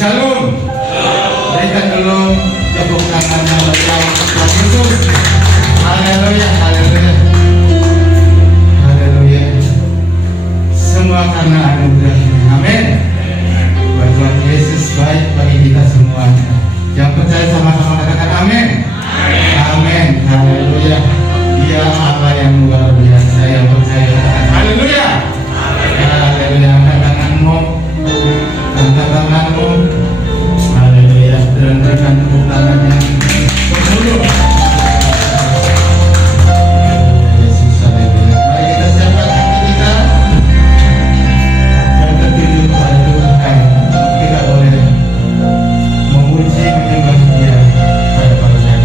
Shalom. Berikan dulu tepuk tangannya bagi Tuhan Yesus. Haleluya, haleluya, haleluya. Semua karena anugerahnya. Amin. Tuhan Yesus baik bagi kita semuanya. Yang percaya sama-sama katakan amin. Amin. Haleluya. Dia Allah yang luar biasa. Yang percaya katakan haleluya. Haleluya. Angkat tanganmu. Angkat tanganmu. Haleluya. Dan berikan tepuk tangan yang bermulut. Yesus, haleluya. Mari kita siapkan hati kita dan tertuju kepada Tuhan. Kita boleh memuji, menyembah Dia pada pada saat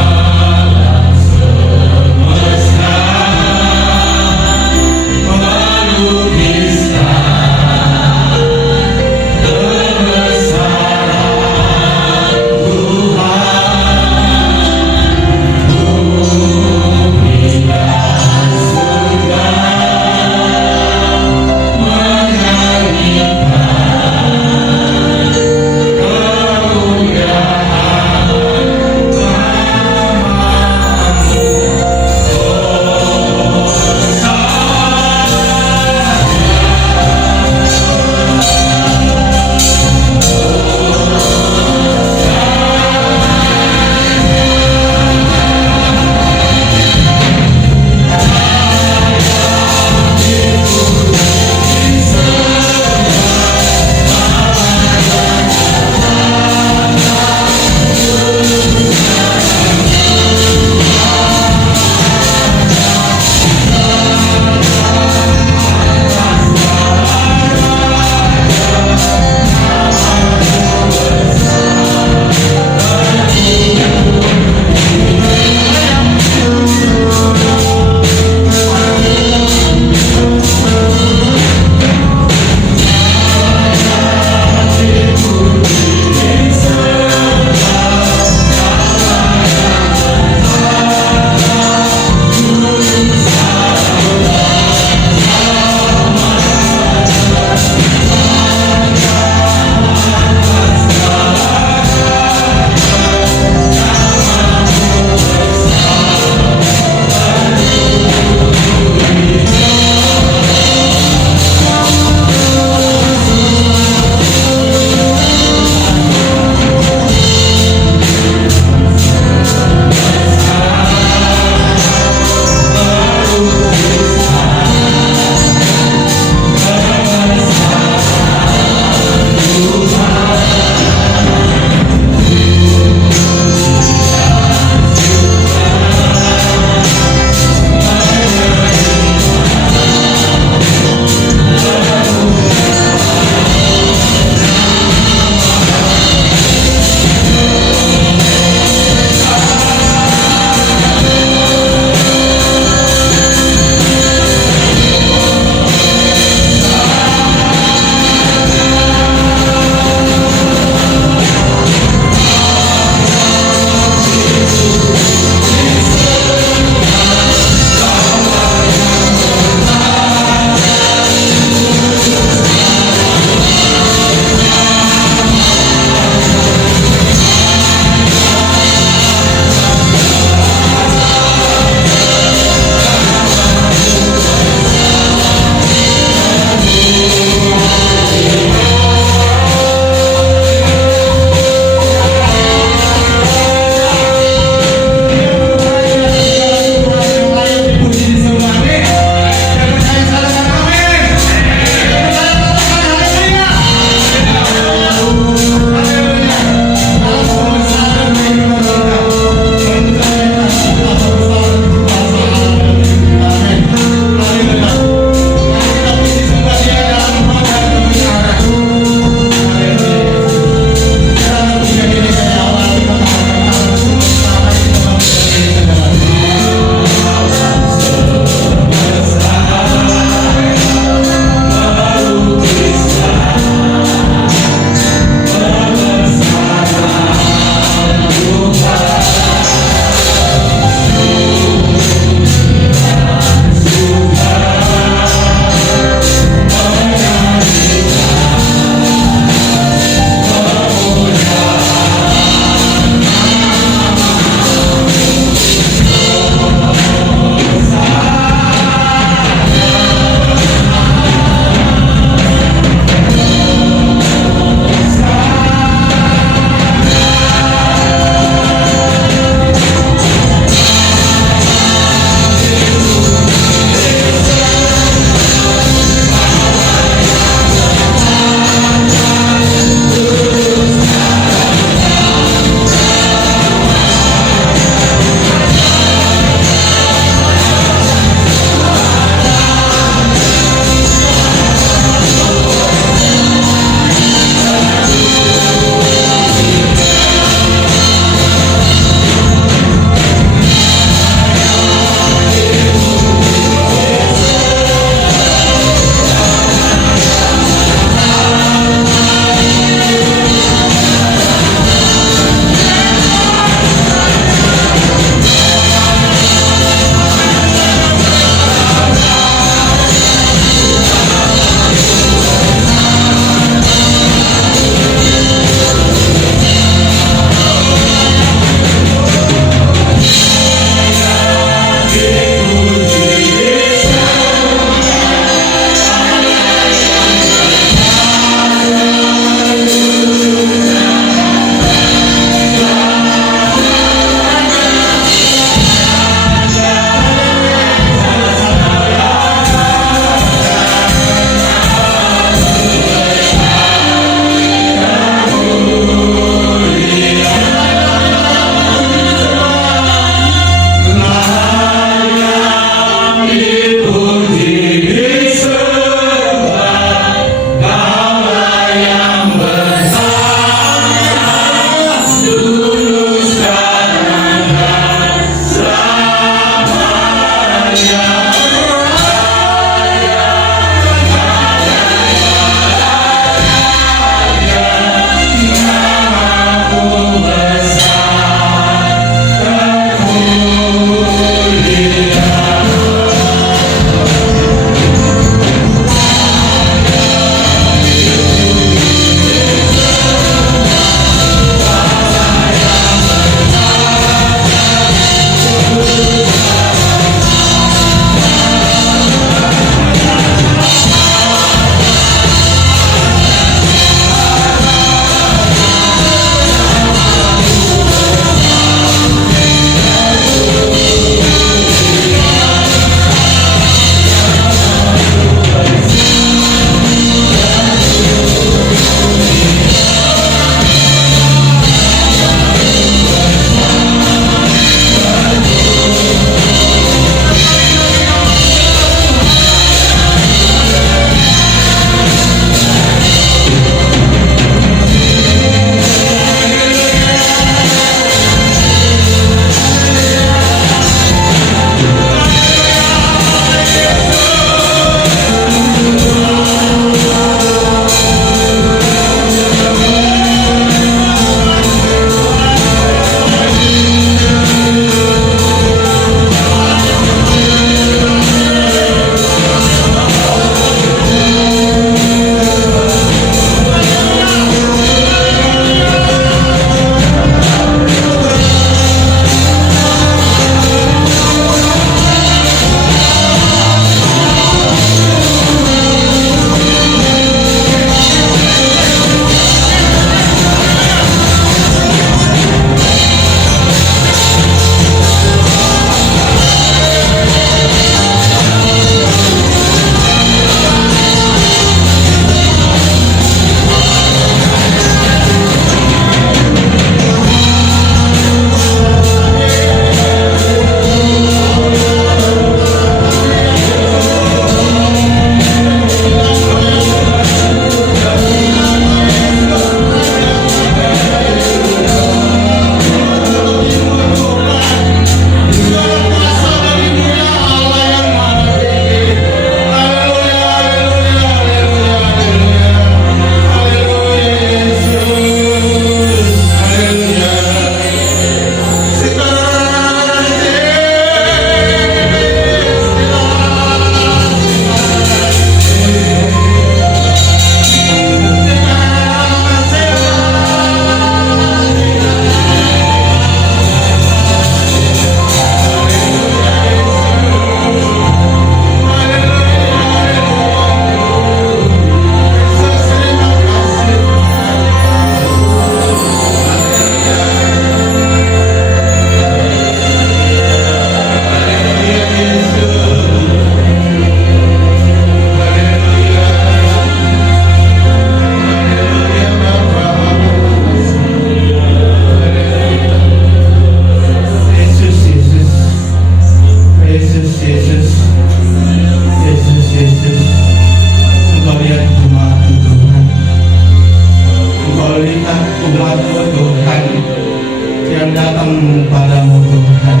memandang padamu Tuhan,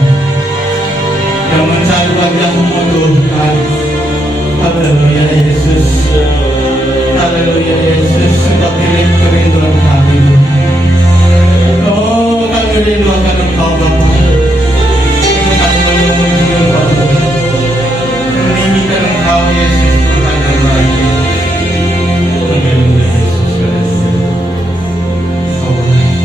yang mencari wajah-Mu Tuhan. Haleluya Yesus, haleluya Yesus, Engkau pilih kerinduan kami. Oh, kami rindu akan Engkau Bapa. Kami menunggu Engkau, meninggikan Engkau Yesus Tuhan yang baik. Haleluya Yesus, Engkau baik.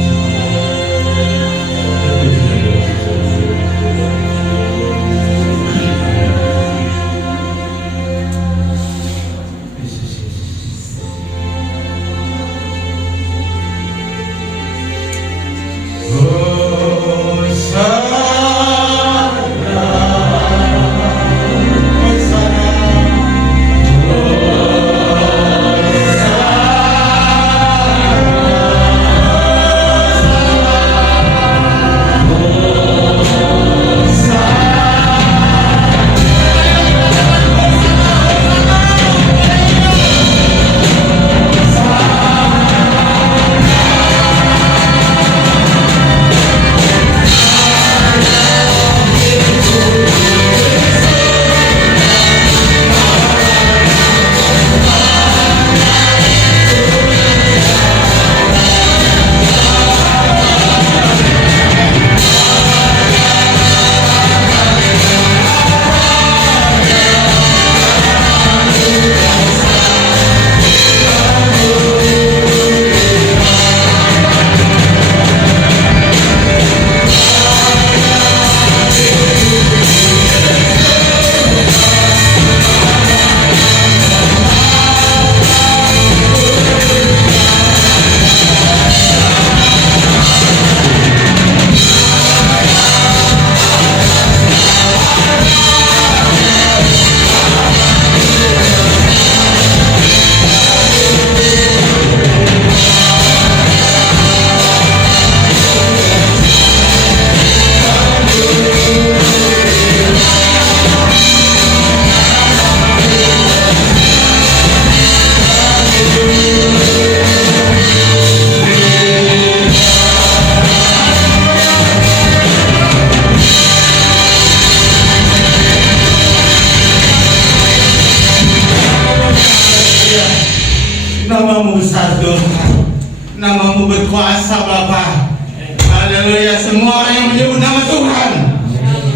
Namamu besar Tuhan, namamu berkuasa Bapa. Haleluya. Semua orang yang menyebut nama Tuhan,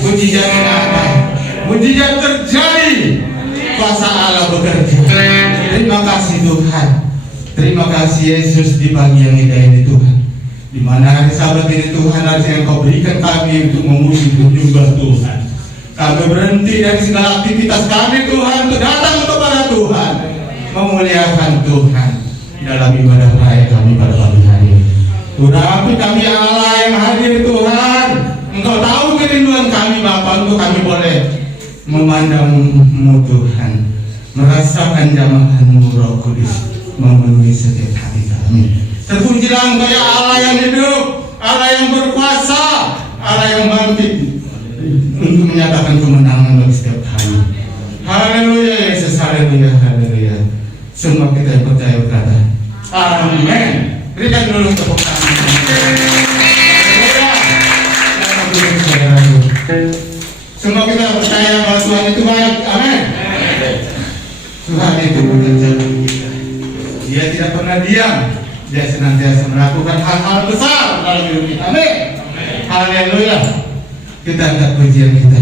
mujizat ada, mujizat terjadi, kuasa Allah bekerja. Terima kasih Tuhan, terima kasih Yesus di pagi yang indah ini Tuhan, di mana hari Sabat ini Tuhan, hari yang Kau berikan kami untuk memuji menyembah Tuhan. Kami berhenti dari segala aktivitas kami Tuhan untuk datang kepada Tuhan, memuliakan Tuhan dalam ibadah raya kami pada pagi hari ini. Tetapi kami Allah yang hadir Tuhan, Engkau tahu kerinduan kami Bapa, untuk kami boleh memandang-Mu Tuhan, merasakan jamahan-Mu Roh Kudus memenuhi setiap hati kami. Terpujilah Engkau ya Allah yang hidup, Allah yang berkuasa, Allah yang bangkit untuk menyatakan kemenangan bagi setiap kami. Haleluya Yesus, haleluya, haleluya. Semua kita yang percaya berkata amin. Berikan dulu tepuk tangan. Semua kita percaya bahwa Tuhan itu baik. Amin. Tuhan itu bekerja bagi kita. Dia tidak pernah diam. Dia senantiasa melakukan hal-hal besar dalam hidup kita. Amin. Haleluya. Kita angkat pujian kita.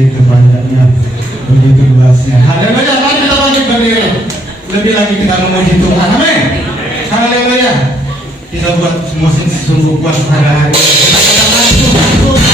begitu banyaknya, begitu luasnya. Haleluya. Mari kita bangkit berdiri. Lebih lagi kita memuji Tuhan. Amin. Haleluya. Kita buat musim sungguh kuat pada hari ini. Kita katakan masuk.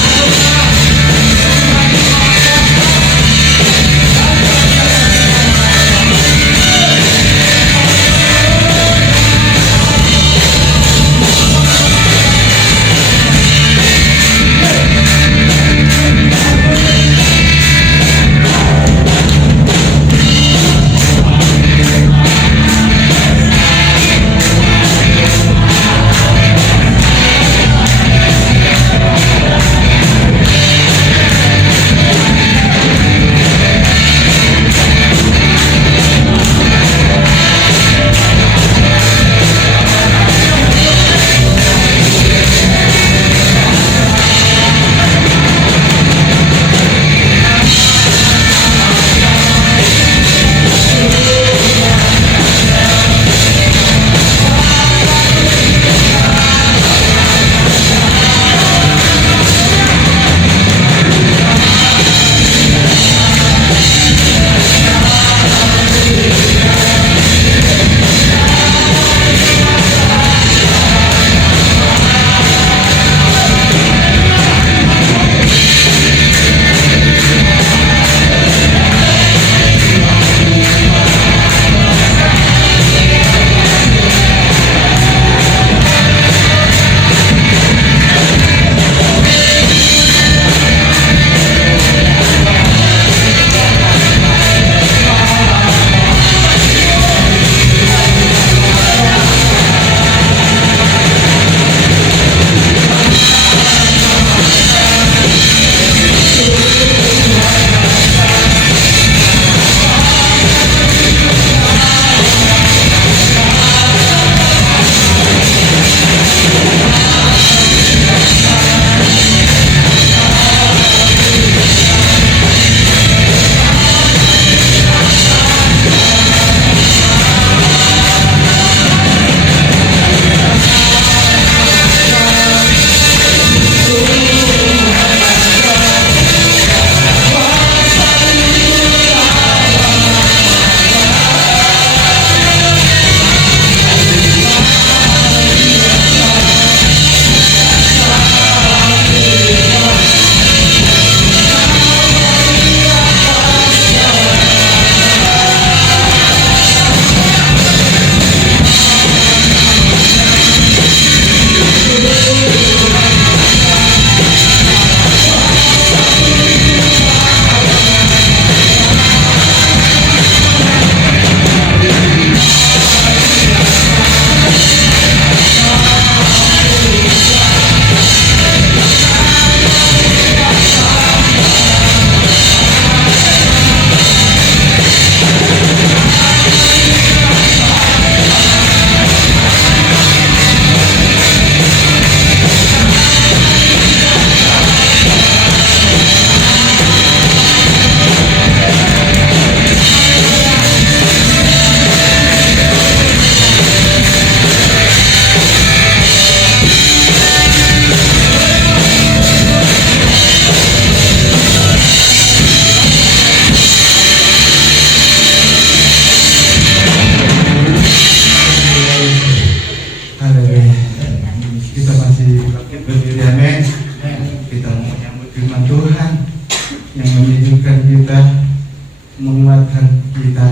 menguatkan kita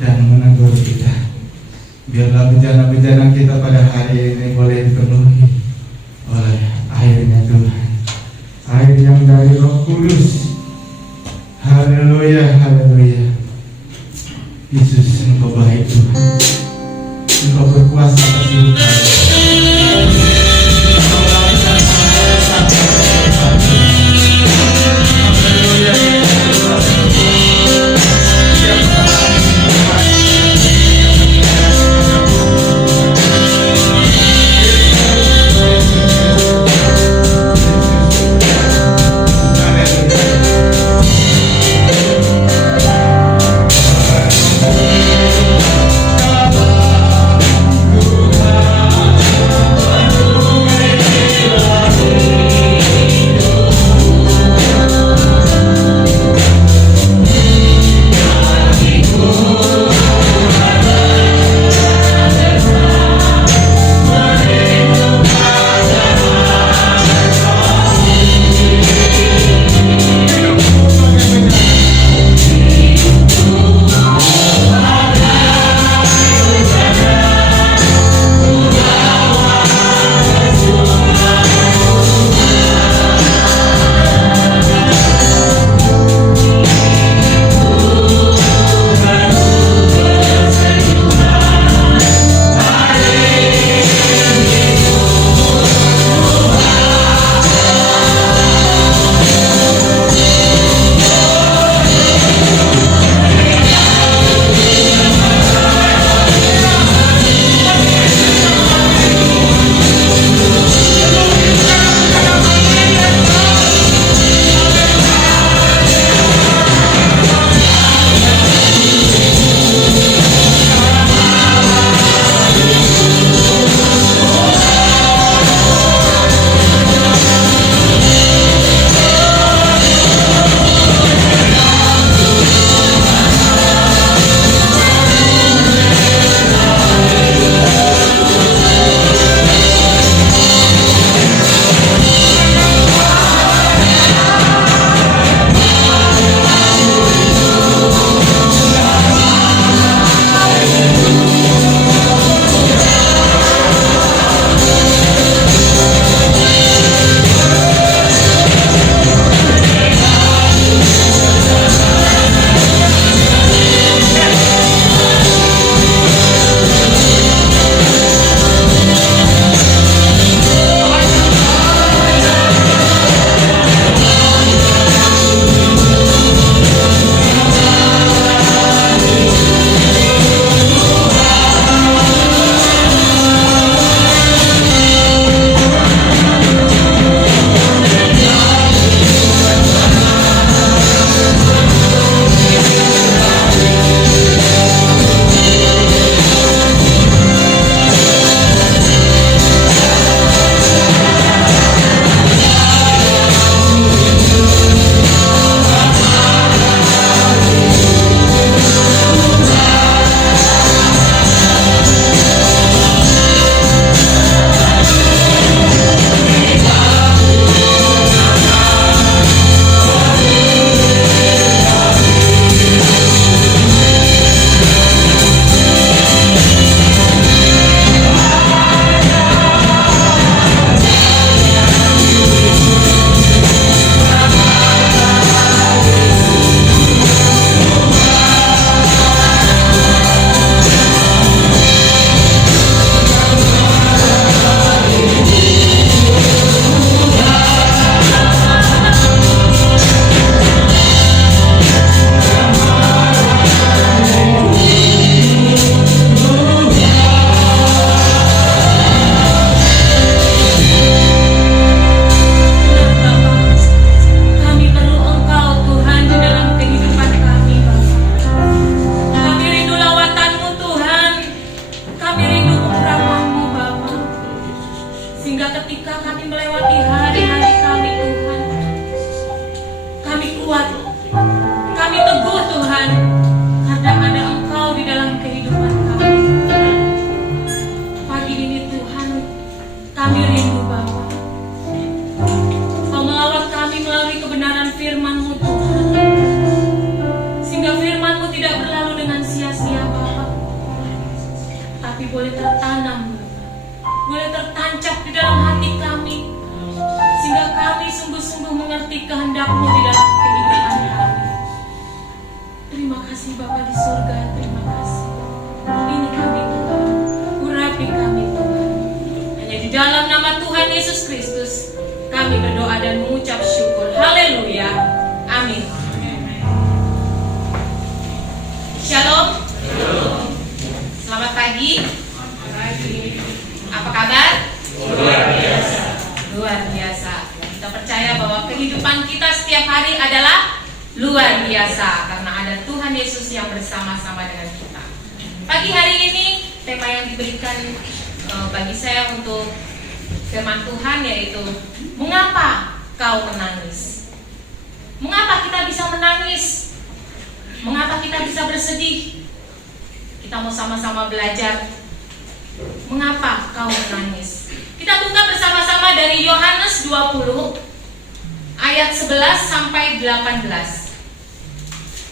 dan menegur kita. Biarlah bejana-bejana kita pada hari ini boleh dipenuhi oleh airnya Tuhan, air yang dari Roh Kudus. Haleluya, haleluya. Yesus, Engkau baik Tuhan, Engkau berkuasa atas hidup kami. Hallelujah. ketika kami melewati hari-hari kami Tuhan, kami kuat, kami teguh Tuhan, karena ada Engkau di dalam kehidupan kami. Pagi ini Tuhan, kami rindu Bapa. Kau melawat kami melalui kebenaran firman-Mu Tuhan, sehingga firman-Mu tidak berlalu dengan sia-sia Bapa, tapi boleh tertanam, boleh tertancap di dalam hati kami, sehingga kami sungguh-sungguh mengerti kehendak-Mu di dalam kehidupan kami. Terima kasih Bapa di surga, terima kasih. Ini kami Tuhan, urapi kami Tuhan. Hanya di dalam nama Tuhan Yesus Kristus kami berdoa dan mengucap syukur. Haleluya, amin. Shalom. Selamat pagi. Apa kabar? Luar biasa. Kita percaya bahwa kehidupan kita setiap hari adalah luar biasa karena ada Tuhan Yesus yang bersama-sama dengan kita. Pagi hari ini tema yang diberikan bagi saya untuk firman Tuhan yaitu mengapa kau menangis? Mengapa kita bisa menangis? Mengapa kita bisa bersedih? Kita mau sama-sama belajar. Mengapa kau menangis? Kita buka bersama-sama dari Yohanes 20 ayat 11 sampai 18.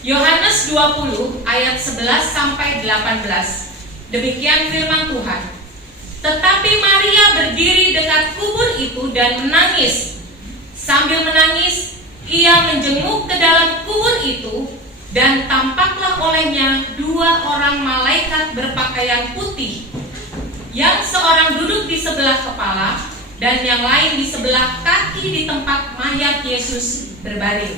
Yohanes 20 ayat 11 sampai 18. Demikian firman Tuhan. Tetapi Maria berdiri dekat kubur itu dan menangis. Sambil menangis, ia menjenguk ke dalam kubur itu, dan tampaklah olehnya dua orang malaikat berpakaian putih, yang seorang duduk di sebelah kepala dan yang lain di sebelah kaki di tempat mayat Yesus berbaring.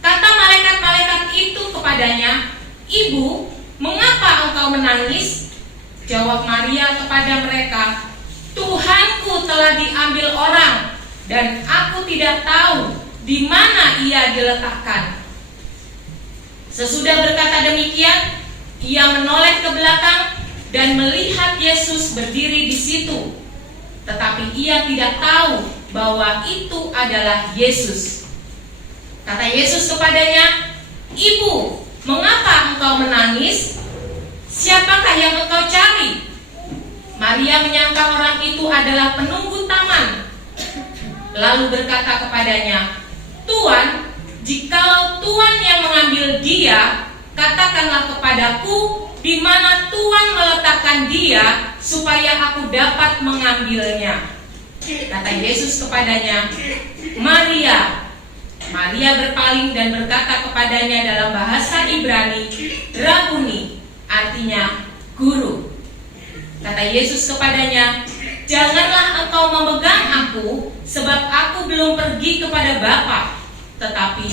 Kata malaikat-malaikat itu kepadanya, "Ibu, mengapa engkau menangis?" Jawab Maria kepada mereka, "Tuhanku telah diambil orang, dan aku tidak tahu di mana ia diletakkan." Sesudah berkata demikian, ia menoleh ke belakang dan melihat Yesus berdiri di situ, tetapi ia tidak tahu bahwa itu adalah Yesus. Kata Yesus kepadanya, "Ibu, mengapa engkau menangis? Siapakah yang engkau cari?" Maria menyangka orang itu adalah penunggu taman, lalu berkata kepadanya, "Tuan, jikalau Tuan yang mengambil dia, katakanlah kepadaku di mana Tuan meletakkan dia, supaya aku dapat mengambilnya." Kata Yesus kepadanya, "Maria." Maria berpaling dan berkata kepadanya dalam bahasa Ibrani, "Rabuni," artinya guru. Kata Yesus kepadanya, "Janganlah engkau memegang aku, sebab aku belum pergi kepada Bapa. Tetapi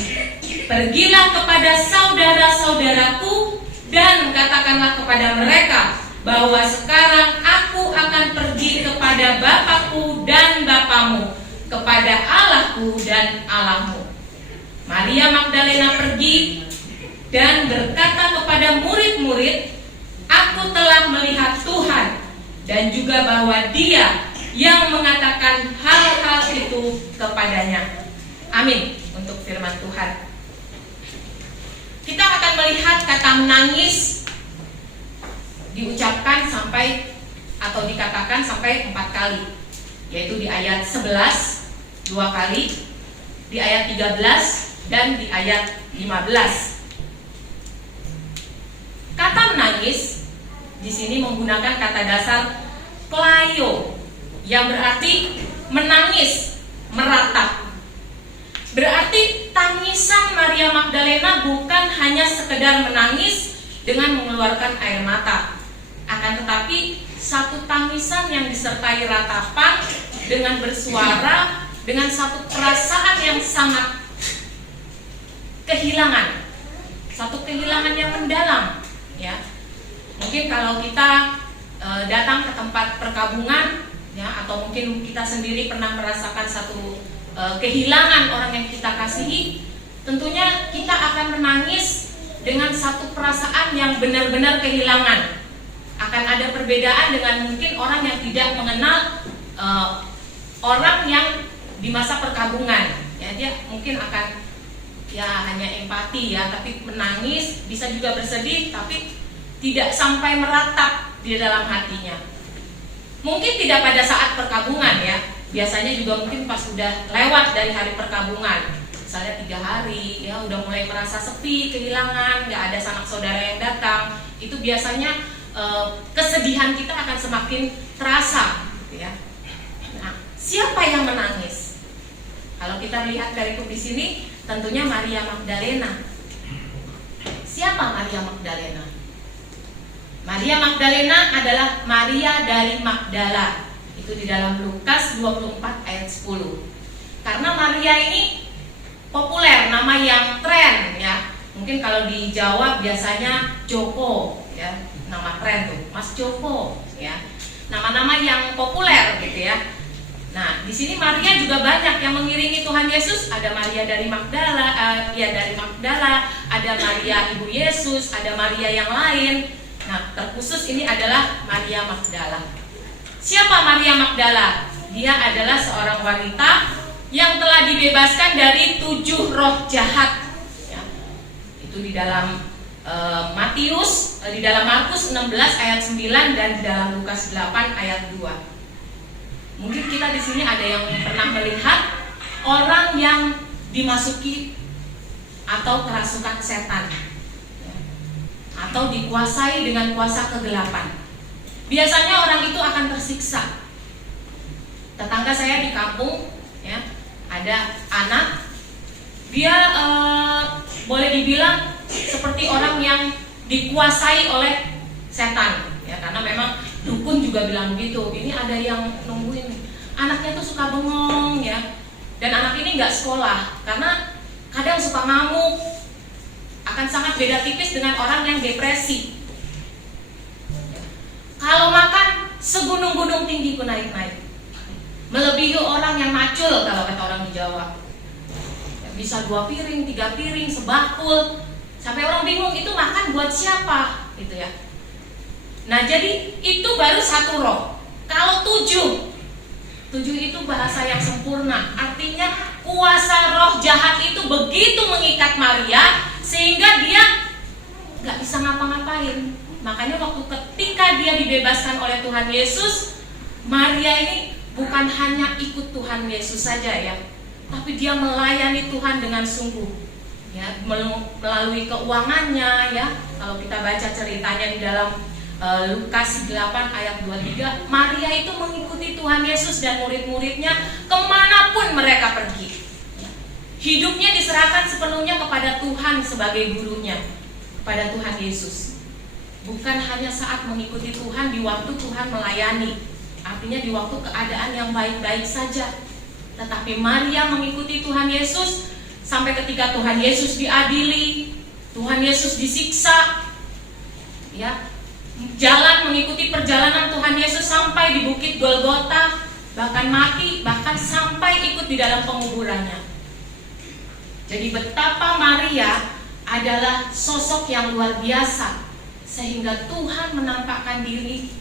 pergilah kepada saudara-saudaraku dan katakanlah kepada mereka bahwa sekarang aku akan pergi kepada Bapakku dan Bapamu, kepada Allahku dan Allahmu." Maria Magdalena pergi dan berkata kepada murid-murid, "Aku telah melihat Tuhan," dan juga bahwa Dia yang mengatakan hal-hal itu kepadanya. Amin. Untuk firman Tuhan, kita akan melihat kata menangis diucapkan sampai atau dikatakan sampai 4 kali, yaitu di ayat 11 2 kali, di ayat 13 dan di ayat 15. Kata menangis di sini menggunakan kata dasar klaio yang berarti menangis, meratap. Berarti tangisan Maria Magdalena bukan hanya sekedar menangis dengan mengeluarkan air mata, akan tetapi satu tangisan yang disertai ratapan dengan bersuara, dengan satu perasaan yang sangat kehilangan, satu kehilangan yang mendalam, ya. Mungkin kalau kita datang ke tempat perkabungan, ya, atau mungkin kita sendiri pernah merasakan satu kehilangan orang yang kita kasihi, tentunya kita akan menangis dengan satu perasaan yang benar-benar kehilangan. Akan ada perbedaan dengan mungkin orang yang tidak mengenal orang yang di masa perkabungan, ya dia mungkin akan ya hanya empati ya, tapi menangis, bisa juga bersedih, tapi tidak sampai meratap di dalam hatinya. Mungkin tidak pada saat perkabungan ya, biasanya juga mungkin pas sudah lewat dari hari perkabungan, misalnya 3 hari ya, udah mulai merasa sepi, kehilangan, nggak ada sanak saudara yang datang, itu biasanya kesedihan kita akan semakin terasa gitu ya. Nah, siapa yang menangis? Kalau kita lihat dari di sini, tentunya Maria Magdalena. Siapa Maria Magdalena? Maria Magdalena adalah Maria dari Magdala. Itu di dalam Lukas 24 ayat 10. Karena Maria ini populer, nama yang tren ya. Mungkin kalau di Jawa biasanya Joko ya, nama tren tuh, Mas Joko ya. Nama-nama yang populer gitu ya. Nah, di sini Maria juga banyak yang mengiringi Tuhan Yesus. Ada Maria dari Magdala, dari Magdala, ada Maria Ibu Yesus, ada Maria yang lain. Nah, terkhusus ini adalah Maria Magdala. Siapa Maria Magdala? Dia adalah seorang wanita yang telah dibebaskan dari 7 roh jahat. Ya, itu di dalam Matius, di dalam Markus 16 ayat 9 dan di dalam Lukas 8 ayat 2. Mungkin kita di sini ada yang pernah melihat orang yang dimasuki atau kerasukan setan, ya, atau dikuasai dengan kuasa kegelapan. Biasanya orang itu akan tersiksa. Tetangga saya di kampung, ya, ada anak, dia boleh dibilang seperti orang yang dikuasai oleh setan, ya, karena memang dukun juga bilang begitu. Ini ada yang nungguin nih, anaknya tuh suka bengong ya, dan anak ini nggak sekolah karena kadang suka ngamuk, akan sangat beda tipis dengan orang yang depresi. Kalau makan segunung-gunung tinggi pun naik-naik, melebihi orang yang macul kalau kata orang di Jawa. Ya, bisa 2 piring, 3 piring, sebakul, sampai orang bingung itu makan buat siapa gitu ya. Nah, jadi itu baru 1 roh. Kalau 7 itu bahasa yang sempurna. Artinya kuasa roh jahat itu begitu mengikat Maria sehingga dia gak bisa ngapa-ngapain. Makanya waktu ketika dia dibebaskan oleh Tuhan Yesus, Maria ini bukan hanya ikut Tuhan Yesus saja ya, tapi dia melayani Tuhan dengan sungguh ya, melalui keuangannya ya. Kalau kita baca ceritanya di dalam Lukas 8 ayat 23, Maria itu mengikuti Tuhan Yesus dan murid-muridnya kemanapun mereka pergi. Hidupnya diserahkan sepenuhnya kepada Tuhan sebagai gurunya, kepada Tuhan Yesus. Bukan hanya saat mengikuti Tuhan di waktu Tuhan melayani, artinya di waktu keadaan yang baik-baik saja. Tetapi Maria mengikuti Tuhan Yesus sampai ketika Tuhan Yesus diadili, Tuhan Yesus disiksa, ya, jalan mengikuti perjalanan Tuhan Yesus sampai di Bukit Golgota, bahkan mati, bahkan sampai ikut di dalam penguburannya. Jadi betapa Maria adalah sosok yang luar biasa, sehingga Tuhan menampakkan diri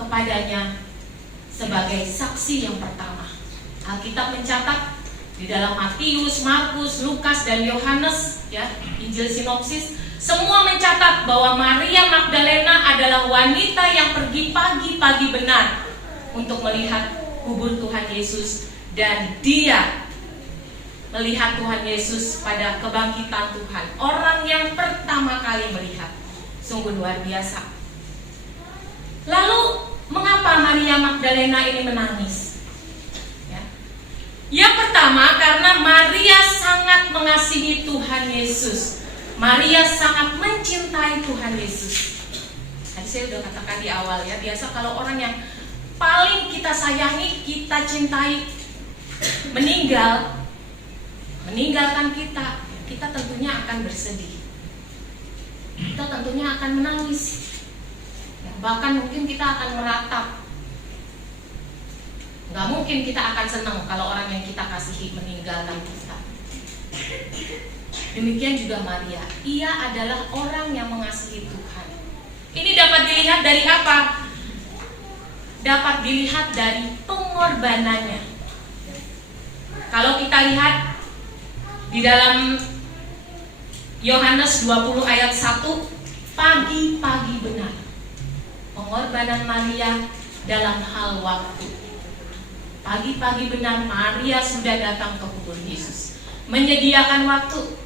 kepadanya sebagai saksi yang pertama. Alkitab mencatat di dalam Matius, Markus, Lukas, dan Yohanes, ya, Injil sinopsis, semua mencatat bahwa Maria Magdalena adalah wanita yang pergi pagi-pagi benar untuk melihat kubur Tuhan Yesus, dan dia melihat Tuhan Yesus pada kebangkitan Tuhan. Orang yang pertama kali melihat, sungguh luar biasa. Lalu mengapa Maria Magdalena ini menangis? Ya. Yang pertama, karena Maria sangat mengasihi Tuhan Yesus. Maria sangat mencintai Tuhan Yesus. Tadi saya sudah katakan di awal ya, biasa kalau orang yang paling kita sayangi, kita cintai, meninggalkan kita, kita tentunya akan bersedih. Kita tentunya akan menangis. Bahkan mungkin kita akan meratap. Gak mungkin kita akan senang kalau orang yang kita kasihi meninggalkan kita. Demikian juga Maria, ia adalah orang yang mengasihi Tuhan. Ini dapat dilihat dari apa? Dapat dilihat dari pengorbanannya. Kalau kita lihat di dalam Yohanes 20 ayat 1, pagi-pagi benar pengorbanan Maria dalam hal waktu. Pagi-pagi benar Maria sudah datang ke kubur Yesus, menyediakan waktu.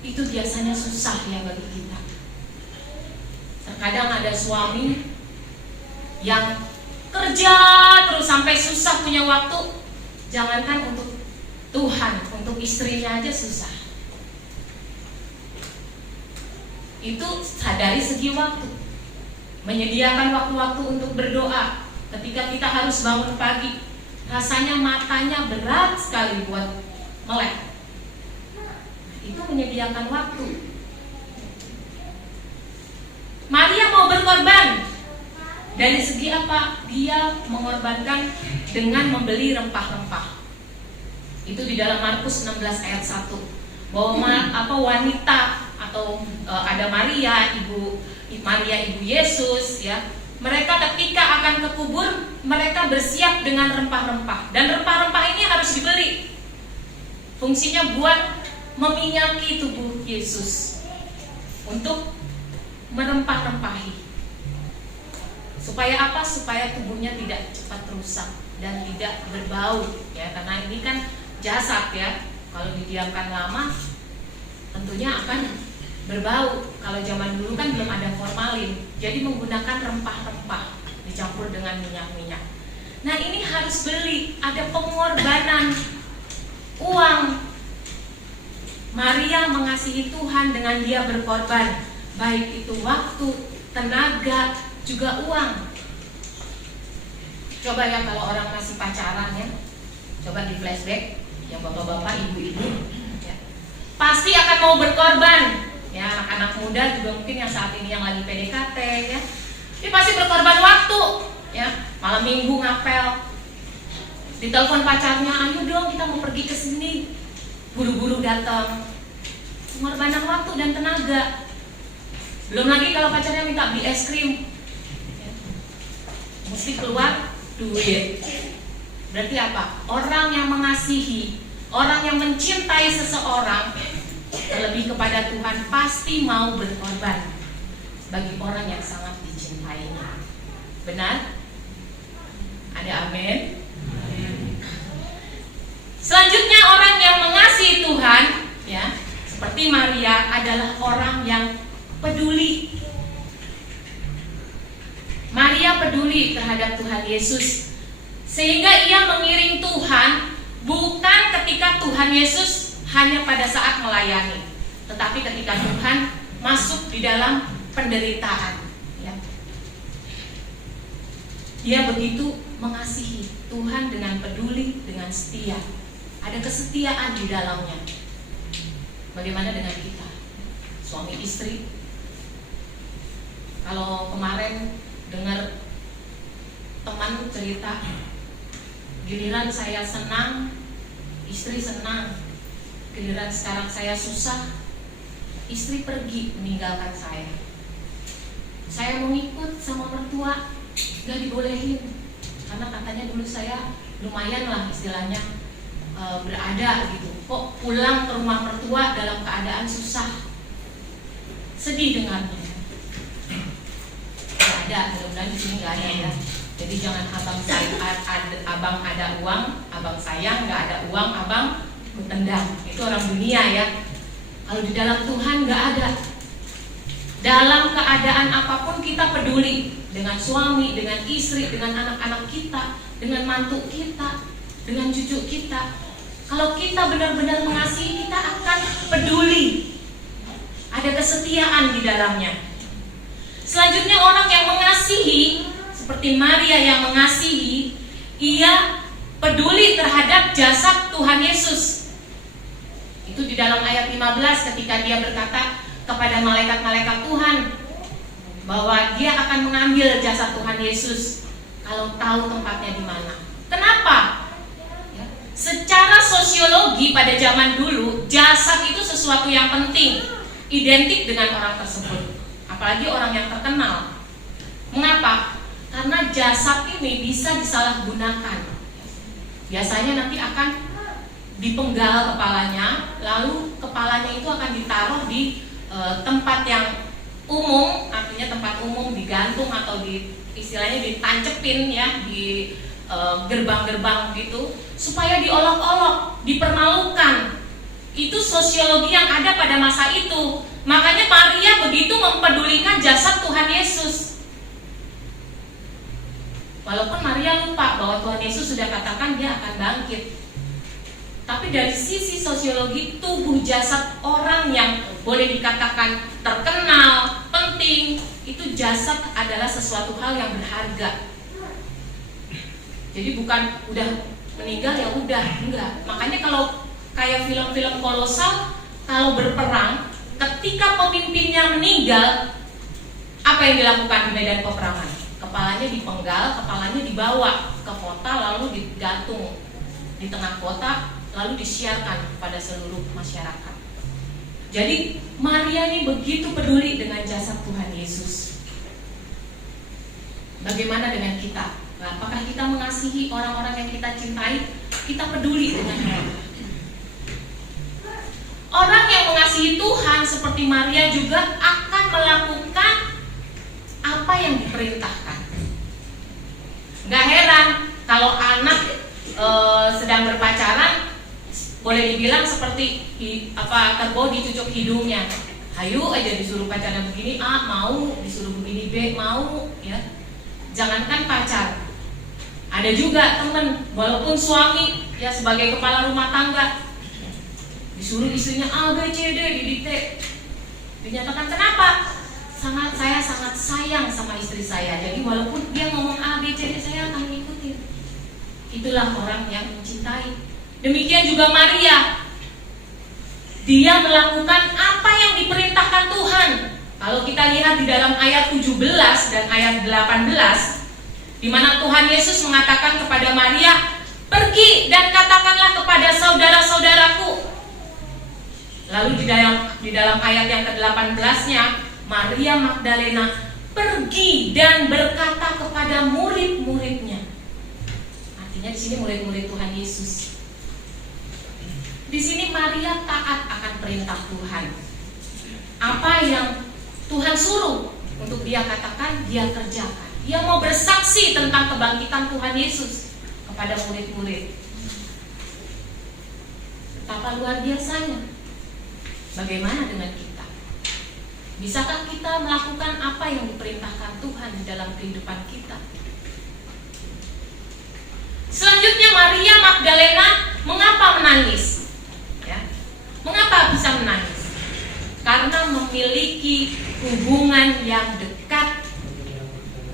Itu biasanya susah ya bagi kita. Terkadang ada suami yang kerja terus sampai susah punya waktu. Jangankan untuk Tuhan, untuk istrinya aja susah. Itu dari segi waktu. Menyediakan waktu-waktu untuk berdoa. Ketika kita harus bangun pagi, rasanya matanya berat sekali buat melek. Itu menyediakan waktu. Maria mau berkorban. Dari segi apa? Dia mengorbankan dengan membeli rempah-rempah. Itu di dalam Markus 16 ayat 1. Bahwa wanita atau ada Maria, ibu Yesus ya. Mereka ketika akan ke kubur, mereka bersiap dengan rempah-rempah. Dan rempah-rempah ini harus dibeli. Fungsinya buat meminyaki tubuh Yesus, untuk merempah-rempahi. Supaya apa? Supaya tubuhnya tidak cepat rusak dan tidak berbau ya, karena ini kan jasad ya. Kalau didiamkan lama tentunya akan berbau. Kalau zaman dulu kan belum ada formalin, jadi menggunakan rempah-rempah dicampur dengan minyak-minyak. Nah, ini harus beli, ada pengorbanan uang. Maria mengasihi Tuhan dengan dia berkorban, baik itu waktu, tenaga, juga uang. Coba ya kalau orang masih pacaran ya, coba di flashback yang bapak-bapak, ibu-ibu ya, pasti akan mau berkorban. Ya, anak-anak muda juga mungkin yang saat ini yang lagi PDKT ya, dia pasti berkorban waktu ya. Malam minggu ngapel, ditelepon pacarnya, ayo dong kita mau pergi ke sini, buru-buru datang. Pengorbanan waktu dan tenaga. Belum lagi kalau pacarnya minta beli es krim ya, mesti keluar duit. Berarti apa? Orang yang mengasihi, orang yang mencintai seseorang, terlebih kepada Tuhan, pasti mau berkorban bagi orang yang sangat dicintainya. Benar? Ada amin? Selanjutnya, orang yang mengasihi Tuhan ya, seperti Maria, adalah orang yang peduli. Maria peduli terhadap Tuhan Yesus, sehingga ia mengiring Tuhan bukan ketika Tuhan Yesus hanya pada saat melayani, tetapi ketika Tuhan masuk di dalam penderitaan ya. Dia begitu mengasihi Tuhan dengan peduli, dengan setia. Ada kesetiaan di dalamnya. Bagaimana dengan kita, suami istri? Kalau kemarin dengar teman cerita, giliran saya senang, istri senang. Giliran sekarang saya susah, istri pergi meninggalkan saya. Saya mau ikut sama mertua, gak dibolehin. Karena katanya dulu saya lumayan lah istilahnya berada gitu. Kok pulang ke rumah mertua dalam keadaan susah. Sedih dengarnya. Gak ada, mudah-mudahan di sini gak ada ya. Jadi jangan abang ada uang, abang sayang, gak ada uang, abang tendang. Itu orang dunia ya. Kalau di dalam Tuhan gak ada. Dalam keadaan apapun kita peduli dengan suami, dengan istri, dengan anak-anak kita, dengan mantu kita, dengan cucu kita. Kalau kita benar-benar mengasihi, kita akan peduli. Ada kesetiaan di dalamnya. Selanjutnya, orang yang mengasihi, seperti Maria yang mengasihi, ia peduli terhadap jasad Tuhan Yesus. Itu di dalam ayat 15 ketika dia berkata kepada malaikat-malaikat Tuhan bahwa dia akan mengambil jasad Tuhan Yesus kalau tahu tempatnya di mana. Kenapa? Ya, secara sosiologi pada zaman dulu, jasad itu sesuatu yang penting, identik dengan orang tersebut, apalagi orang yang terkenal. Mengapa? Karena jasad ini bisa disalahgunakan. Biasanya nanti akan dipenggal kepalanya, lalu kepalanya itu akan ditaruh di tempat yang umum, artinya tempat umum, digantung atau istilahnya ditancepin ya di gerbang-gerbang gitu, supaya diolok-olok, dipermalukan. Itu sosiologi yang ada pada masa itu. Makanya Maria begitu mempedulikan jasad Tuhan Yesus. Walaupun Maria lupa bahwa Tuhan Yesus sudah katakan dia akan bangkit. Tapi dari sisi sosiologi, tubuh jasad orang yang boleh dikatakan terkenal, penting, itu jasad adalah sesuatu hal yang berharga. Jadi bukan udah meninggal ya udah, enggak. Makanya kalau kayak film-film kolosal, kalau berperang, ketika pemimpinnya meninggal, apa yang dilakukan di medan peperangan? Kepalanya dipenggal, kepalanya dibawa ke kota, lalu digantung di tengah kota, lalu disiarkan kepada seluruh masyarakat. Jadi Maria ini begitu peduli dengan jasad Tuhan Yesus. Bagaimana dengan kita? Nah, apakah kita mengasihi orang-orang yang kita cintai? Kita peduli dengan mereka. Orang yang mengasihi Tuhan seperti Maria juga akan melakukan apa yang diperintahkan. Gak heran kalau anak sedang berpacaran, boleh dibilang seperti kerbau dicucuk hidungnya. Hayu aja disuruh pacaran begini, A mau, disuruh begini B mau, ya. Jangankan pacar, ada juga temen, walaupun suami ya sebagai kepala rumah tangga, disuruh istrinya A, B, C, D, didikte. Dinyatakan kenapa? Saya sangat sayang sama istri saya. Jadi walaupun dia ngomong A, B, C, D, saya akan ngikutin. Itulah orang yang mencintai. Demikian juga Maria. Dia melakukan apa yang diperintahkan Tuhan. Kalau kita lihat di dalam ayat 17 dan ayat 18, di mana Tuhan Yesus mengatakan kepada Maria, "Pergi dan katakanlah kepada saudara-saudaraku." Lalu di dalam ayat yang ke-18-nya, Maria Magdalena pergi dan berkata kepada murid-muridnya. Artinya di sini murid-murid Tuhan Yesus. Di sini Maria taat akan perintah Tuhan. Apa yang Tuhan suruh untuk dia katakan, dia kerjakan. Dia mau bersaksi tentang kebangkitan Tuhan Yesus kepada murid-murid. Betapa luar biasanya. Bagaimana dengan kita? Bisakah kita melakukan apa yang diperintahkan Tuhan di dalam kehidupan kita? Selanjutnya Maria Magdalena mengapa menangis? Ya. Mengapa bisa menangis? Karena memiliki hubungan yang dekat,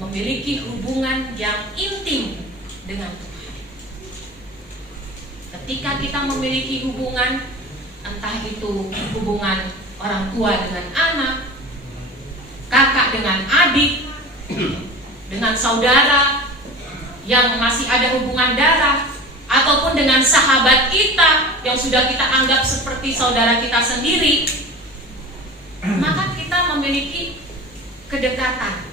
memiliki hubungan yang intim dengan Tuhan. Ketika kita memiliki hubungan, entah itu hubungan orang tua dengan anak, kakak dengan adik, dengan saudara yang masih ada hubungan darah, ataupun dengan sahabat kita yang sudah kita anggap seperti saudara kita sendiri, maka kita memiliki kedekatan,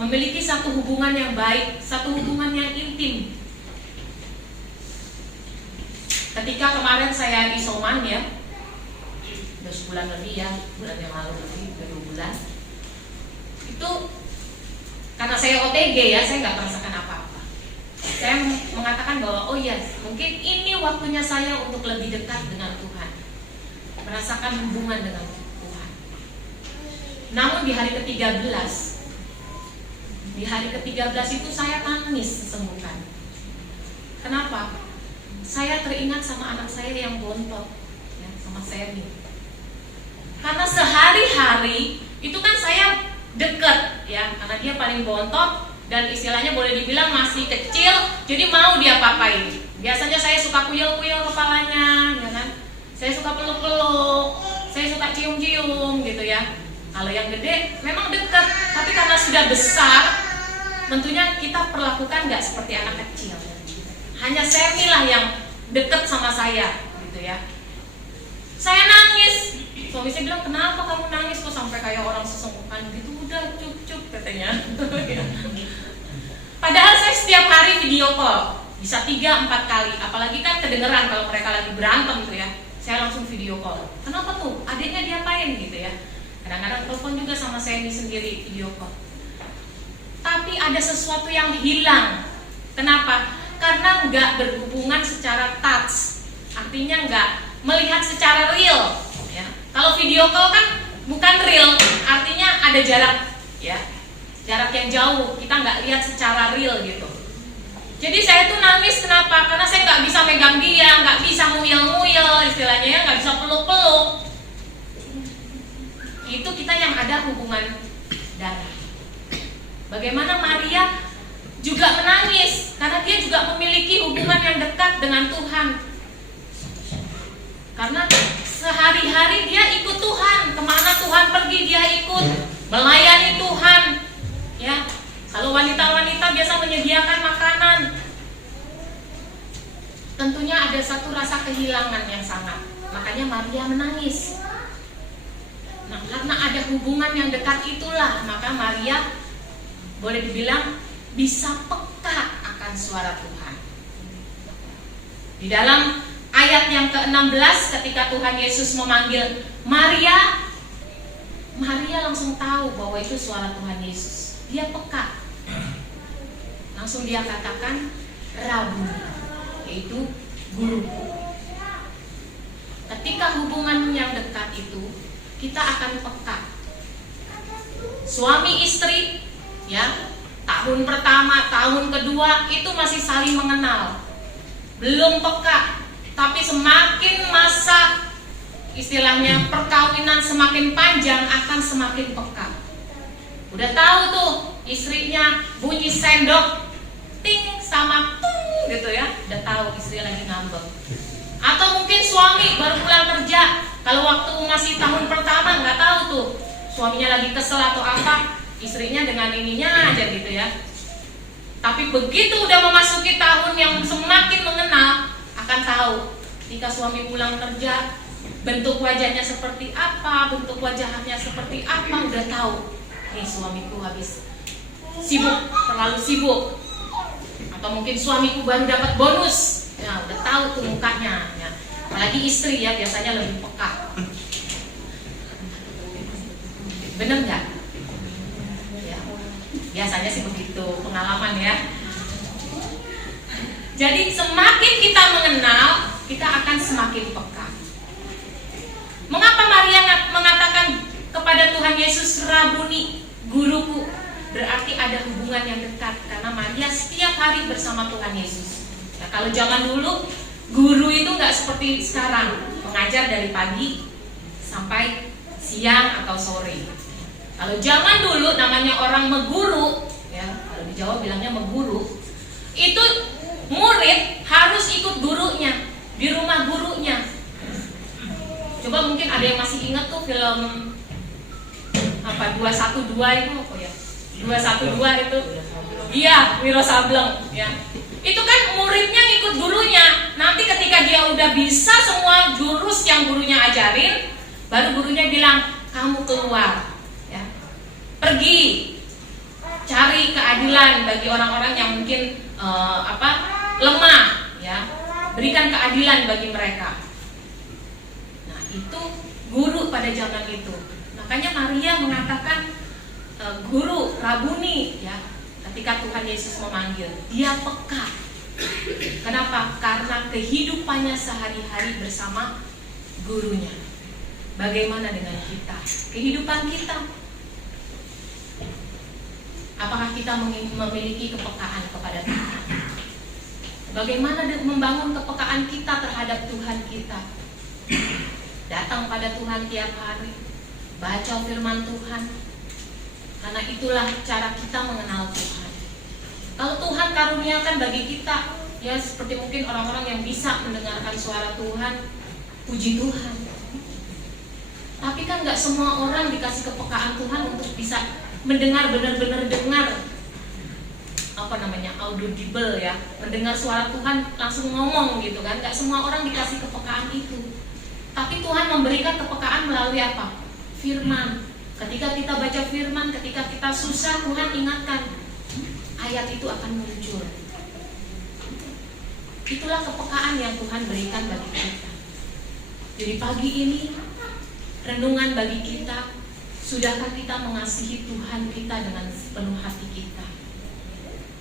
memiliki satu hubungan yang baik, satu hubungan yang intim. Ketika kemarin saya isoman ya, udah sebulan lebih ya, bulan yang lalu lebih, 2 bulan. Itu karena saya OTG ya, saya nggak merasakan apa-apa. Saya mengatakan bahwa oh iya, mungkin ini waktunya saya untuk lebih dekat dengan Tuhan, merasakan hubungan dengan Tuhan. Namun di hari ke-13 itu saya nangis sesenggukan. Kenapa? Saya teringat sama anak saya yang bontot, ya, sama Semi. Karena sehari-hari itu kan saya deket, ya, karena dia paling bontot dan istilahnya boleh dibilang masih kecil, jadi mau dia papain. Biasanya saya suka kuyul-kuyul kepalanya, ya kan? Saya suka peluk-peluk, saya suka cium-cium, gitu ya. Kalau yang gede memang dekat, tapi karena sudah besar, tentunya kita perlakukan nggak seperti anak kecil. Hanya Semi lah yang dekat sama saya, gitu ya. Saya nangis. Suami saya bilang, kenapa kamu nangis kok sampai kayak orang sesenggukan gitu? Udah cup-cup katanya. Padahal saya setiap hari video call bisa 3-4 kali, apalagi kan kedengeran kalau mereka lagi berantem tuh ya. Saya langsung video call. Kenapa tuh? Adiknya diapain gitu ya. Kadang-kadang telepon juga sama saya ini sendiri video call. Tapi ada sesuatu yang hilang. Kenapa? Karena nggak berhubungan secara touch. Artinya nggak melihat secara real. Ya. Kalau video call kan bukan real, artinya ada jarak, ya, jarak yang jauh. Kita nggak lihat secara real gitu. Jadi saya tuh nangis kenapa? Karena saya nggak bisa megang dia, nggak bisa nguyel-nguyel, istilahnya ya, nggak bisa peluk-peluk. Itu kita yang ada hubungan darah. Bagaimana Maria juga menangis karena dia juga memiliki hubungan yang dekat dengan Tuhan. Karena sehari-hari dia ikut Tuhan, kemana Tuhan pergi dia ikut, melayani Tuhan. Ya, kalau wanita-wanita biasa menyediakan makanan, tentunya ada satu rasa kehilangan yang sangat. Makanya Maria menangis. Nah, karena ada hubungan yang dekat itulah, maka Maria boleh dibilang bisa peka akan suara Tuhan. Di dalam ayat yang ke-16 ketika Tuhan Yesus memanggil Maria, Maria langsung tahu bahwa itu suara Tuhan Yesus. Dia peka. Langsung dia katakan Rabuni, yaitu guruku. Ketika hubungan yang dekat itu, kita akan peka. Suami istri, ya, tahun pertama, tahun kedua itu masih saling mengenal, belum peka. Tapi semakin masa istilahnya perkawinan semakin panjang akan semakin peka. Udah tahu tuh istrinya bunyi sendok ting sama tung gitu ya, udah tahu istri lagi ngambek. Atau mungkin suami baru pulang kerja, kalau waktu masih tahun pertama nggak tahu tuh suaminya lagi kesel atau apa, istrinya dengan ininya aja gitu ya. Tapi begitu udah memasuki tahun yang semakin mengenal, akan tahu ketika suami pulang kerja bentuk wajahnya seperti apa, bentuk wajahnya seperti apa, udah tahu nih suamiku habis sibuk, terlalu sibuk. Atau mungkin suamiku baru dapat bonus, ya udah tahu tuh mukanya ya. Apalagi istri ya biasanya lebih peka. Bener nggak? Ya, biasanya sih begitu pengalaman ya. Jadi semakin kita mengenal, kita akan semakin peka. Mengapa Maria mengatakan kepada Tuhan Yesus Rabuni, guruku? Berarti ada hubungan yang dekat karena Maria setiap hari bersama Tuhan Yesus. Ya, kalau zaman dulu guru itu nggak seperti sekarang mengajar dari pagi sampai siang atau sore. Kalau zaman dulu namanya orang meguru, ya kalau di Jawa bilangnya meguru, itu murid harus ikut gurunya di rumah gurunya. Coba mungkin ada yang masih ingat tuh film apa 212 itu apa ya? 212 itu. Iya, Wiro Sableng ya. Itu kan muridnya ngikut gurunya. Nanti ketika dia udah bisa semua jurus yang gurunya ajarin, baru gurunya bilang, "Kamu keluar." Ya. Pergi cari keadilan bagi orang-orang yang mungkin lemah ya. Berikan keadilan bagi mereka. Nah, itu guru pada zaman itu. Makanya Maria mengatakan guru, Rabuni ya. Ketika Tuhan Yesus memanggil, dia peka. Kenapa? Karena kehidupannya sehari-hari bersama gurunya. Bagaimana dengan kita? Kehidupan kita. Apakah kita memiliki kepekaan kepada Tuhan? Bagaimana membangun kepekaan kita terhadap Tuhan kita? Datang pada Tuhan tiap hari, baca firman Tuhan. Karena itulah cara kita mengenal Tuhan. Kalau Tuhan karuniakan bagi kita, ya seperti mungkin orang-orang yang bisa mendengarkan suara Tuhan, puji Tuhan. Tapi kan gak semua orang dikasih kepekaan Tuhan untuk bisa mendengar, benar-benar dengar audible ya, mendengar suara Tuhan langsung ngomong gitu kan. Gak semua orang dikasih kepekaan itu. Tapi Tuhan memberikan kepekaan melalui apa? Firman. Ketika kita baca firman, ketika kita susah, Tuhan ingatkan, ayat itu akan muncul. Itulah kepekaan yang Tuhan berikan bagi kita. Jadi pagi ini renungan bagi kita, sudahkah kita mengasihi Tuhan kita dengan sepenuh hati kita,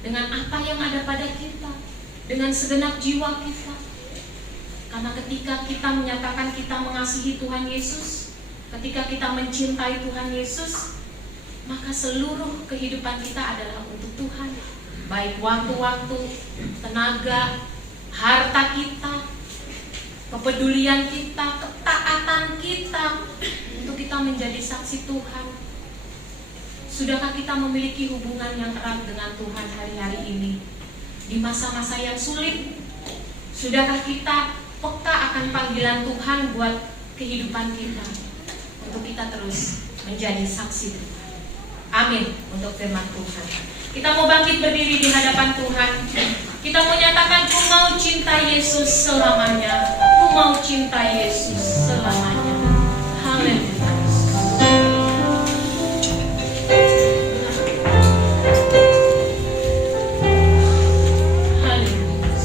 dengan apa yang ada pada kita, dengan segenap jiwa kita? Karena ketika kita menyatakan kita mengasihi Tuhan Yesus, ketika kita mencintai Tuhan Yesus, maka seluruh kehidupan kita adalah untuk Tuhan. Baik waktu-waktu, tenaga, harta kita, kepedulian kita, ketaatan kita, untuk kita menjadi saksi Tuhan. Sudahkah kita memiliki hubungan yang erat dengan Tuhan hari-hari ini? Di masa-masa yang sulit, sudahkah kita peka akan panggilan Tuhan buat kehidupan kita, untuk kita terus menjadi saksi Tuhan? Amin untuk firman Tuhan. Kita mau bangkit berdiri di hadapan Tuhan. Kita mau nyatakan, ku mau cinta Yesus selamanya. Ku mau cinta Yesus selamanya. Haleluya. Haleluya.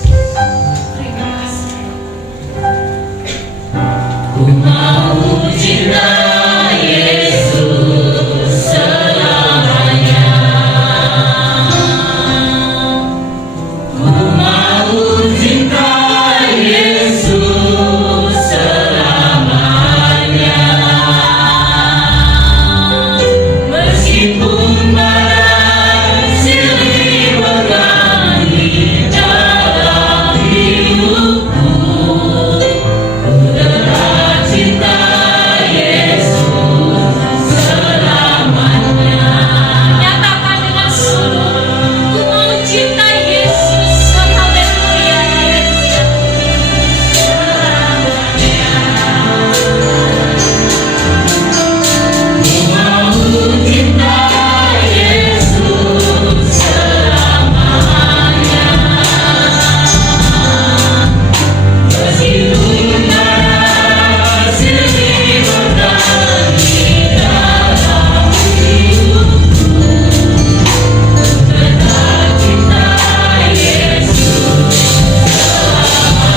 Terima kasih. Ku mau cinta Yesus selamanya. Ku mau cinta Yesus selamanya. Meskipun badai silih berganti dalam hidupku, ku tetap cinta Yesus selamanya. Nyatakan dengan sungguh, ku mau cinta Yesus. Haleluya. Ku mau cinta Yesus selamanya. Meskipun badai silih berganti dalam hidupku, tetap cinta Yesus selamanya.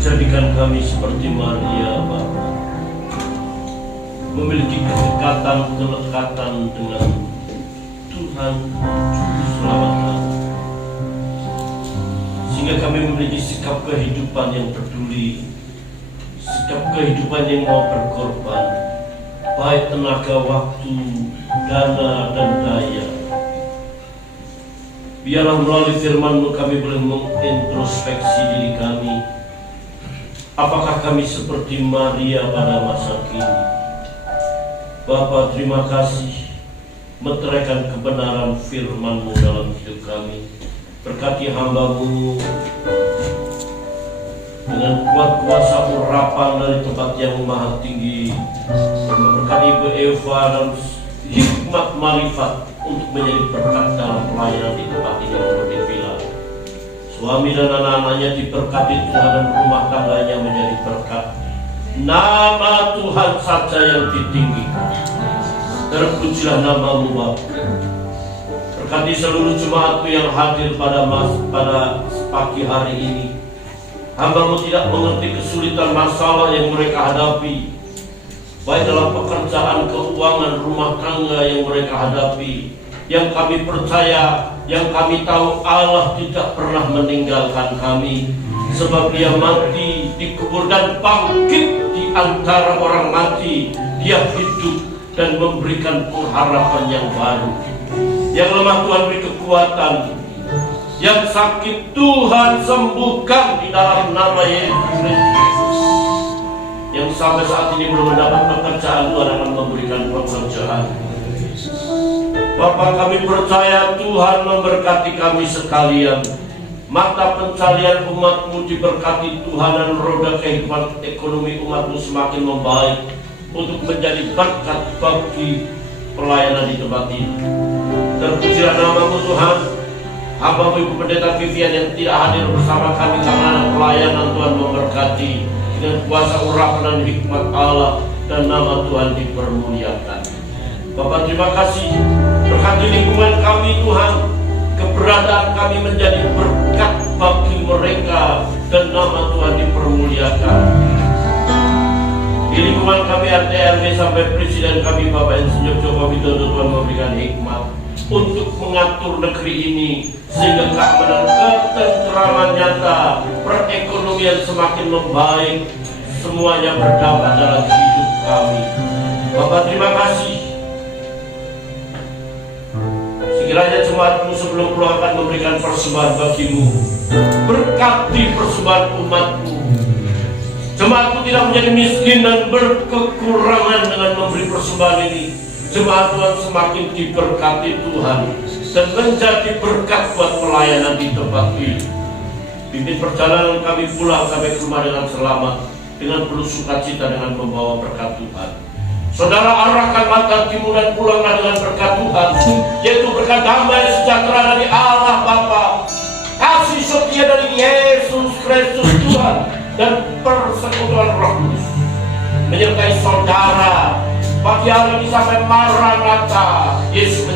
Jadikan kami seperti Maria, Bapa, memiliki kelekatan dengan Tuhan Juru Selamat kami, sehingga kami memiliki sikap kehidupan yang peduli, sikap kehidupan yang mau berkorban, baik tenaga, waktu, dana, dan daya. Biarlah melalui firman-Mu kami boleh mengintrospeksi diri kami. Apakah kami seperti Maria pada masa kini? Bapa, terima kasih meteraikan kebenaran firman-Mu dalam hidup kami. Berkati hamba-Mu dengan kuat kuasa urapan dari tempat yang maha tinggi. Berkati Ibu Eva dan hikmat marifat untuk menjadi berkat dalam pelayanan di tempat ini menurut Villa. Suami dan anak-anaknya diberkati Tuhan dan rumah tangganya menjadi berkat. Nama Tuhan saja yang ditinggikan. Terpujilah namamu Bapa. Berkati seluruh jemaatku yang hadir pada pagi hari ini. Hamba-Mu tidak mengerti kesulitan masalah yang mereka hadapi, baik dalam pekerjaan, keuangan, rumah tangga yang mereka hadapi. Yang kami percaya, yang kami tahu Allah tidak pernah meninggalkan kami, sebab Dia mati, dikubur dan bangkit di antara orang mati. Dia hidup dan memberikan pengharapan yang baru. Yang lemah Tuhan beri kekuatan, yang sakit Tuhan sembuhkan di dalam nama Yesus Kristus. Yang sampai saat ini belum mendapat pekerjaan, Tuhan akan memberikan pekerjaan. Bapa, kami percaya Tuhan memberkati kami sekalian. Mata pencarian umat-Mu diberkati Tuhan, dan roda kehidupan ekonomi umat-Mu semakin membaik untuk menjadi berkat bagi pelayanan di tempat ini. Terpujilah nama-Mu Tuhan. Hamba-Mu Ibu Pendeta Vivian yang tidak hadir bersama kami karena pelayanan, Tuhan memberkati dengan kuasa urapan dan hikmat Allah, dan nama Tuhan dipermuliakan. Bapak, terima kasih. Berkati lingkungan kami Tuhan, keberadaan kami menjadi berkat bagi mereka, dan nama Tuhan dipermuliakan. Di lingkungan kami RT RW sampai Presiden kami Bapak Insinyur Joko Widodo, Tuhan memberikan hikmat untuk mengatur negeri ini, sehingga keamanan, ketentraman nyata, perekonomian semakin membaik, semuanya berdampak dalam hidup kami. Bapak, terima kasih. Sekiranya jemaat-Mu sebelum pulang akan memberikan persembahan bagi-Mu, berkati persembahan umat-Mu. Jemaat-Mu tidak menjadi miskin dan berkekurangan dengan memberi persembahan ini. Jemaat Tuhan semakin diberkati Tuhan dan menjadi berkat buat pelayanan di tempat ini. Pimpin perjalanan kami pulang sampai ke rumah dengan selamat, dengan penuh sukacita, dengan membawa berkat Tuhan. Saudara, arahkan mata hatimu dan pulanglah dengan berkat Tuhan, yaitu berkat damai sejahtera dari Allah Bapa, kasih setia dari Yesus Kristus Tuhan, dan persekutuan Roh Kudus menyertai saudara pagi hari ini sampai Maranatha. Yesus